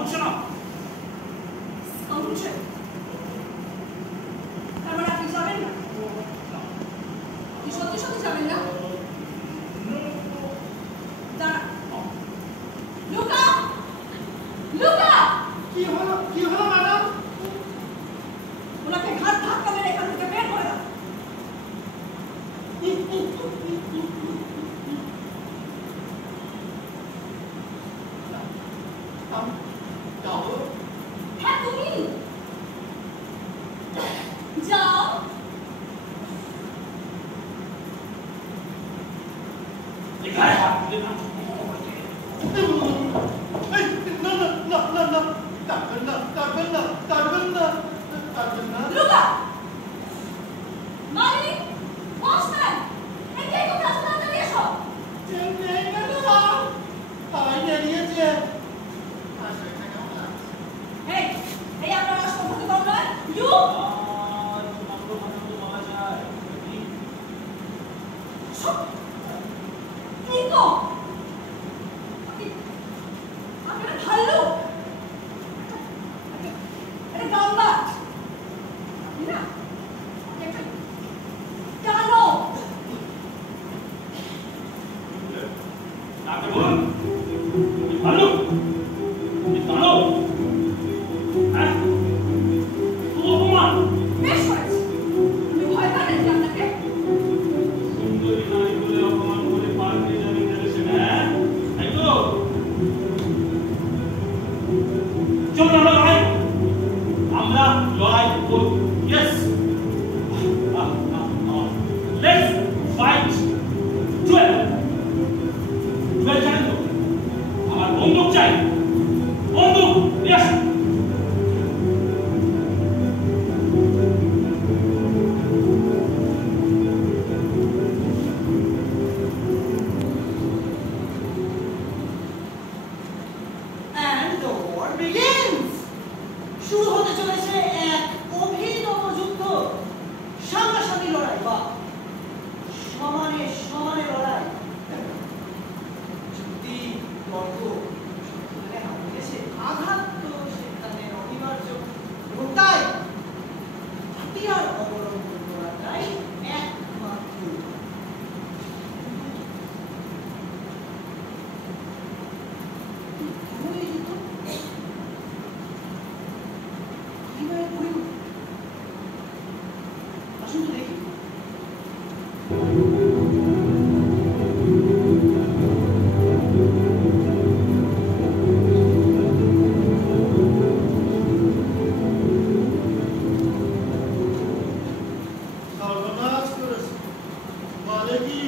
হচ্ছে না। তার মানে আপনি যাবেন না? আপনি সত্যি সত্যি যাবেন না? দাঁড়া, লুকা, লুকা! কি হলো ম্যাডাম? ওনাকে ঘাট ধাক্কা মেরে এখান থেকে বের করে দাও। যাবো? হ্যাঁ তুমি যাও। এখানে হাত দিলে না। লুকা! মালিক! বসম্যান! এদিকে কোথায় আসো, তাড়াতাড়ি এসো। এই, এই আপনার অসম্ভব কম নয়? ইউ! সব কি তো? আপনার ভাল্লুক! এটা গাম্বাট! আপনি না? আপনি একটা দানব! তাকে বলুন, ভালো, ভালো, হ্যাঁ, খুব অপমান। বেশ করেছি। আমি ভয় পাই নাকি আপনাকে? সুন্দরী নারী বলে অপমান করে পার পেয়ে যাবেন টেলিভিশন, হ্যাঁ, তাই তো? চলুন আমরা লড়াই করব। Yes, let's fight dual. Dual জানেন তো, আমার বন্দুক চাই, বন্দুক নিয়ে আসুন। And the war begins! শুরু হতে চলেছে এক অভিনব যুদ্ধ, সামনাসামনি লড়াই বা সমানে সমানে লড়াই। যুক্তি, তর্ক সেখানে হাত গেছে, আঘাত তো সেখানে অনিবার্য, এবং তাই হাতিয়ার অবলম্বন করাটাই একমাত্র উপায়। তাহলে এই যুদ্ধ কিভাবে পরিণত? আসুন তো দেখি। সর্বনাশ করেছে। বলে কি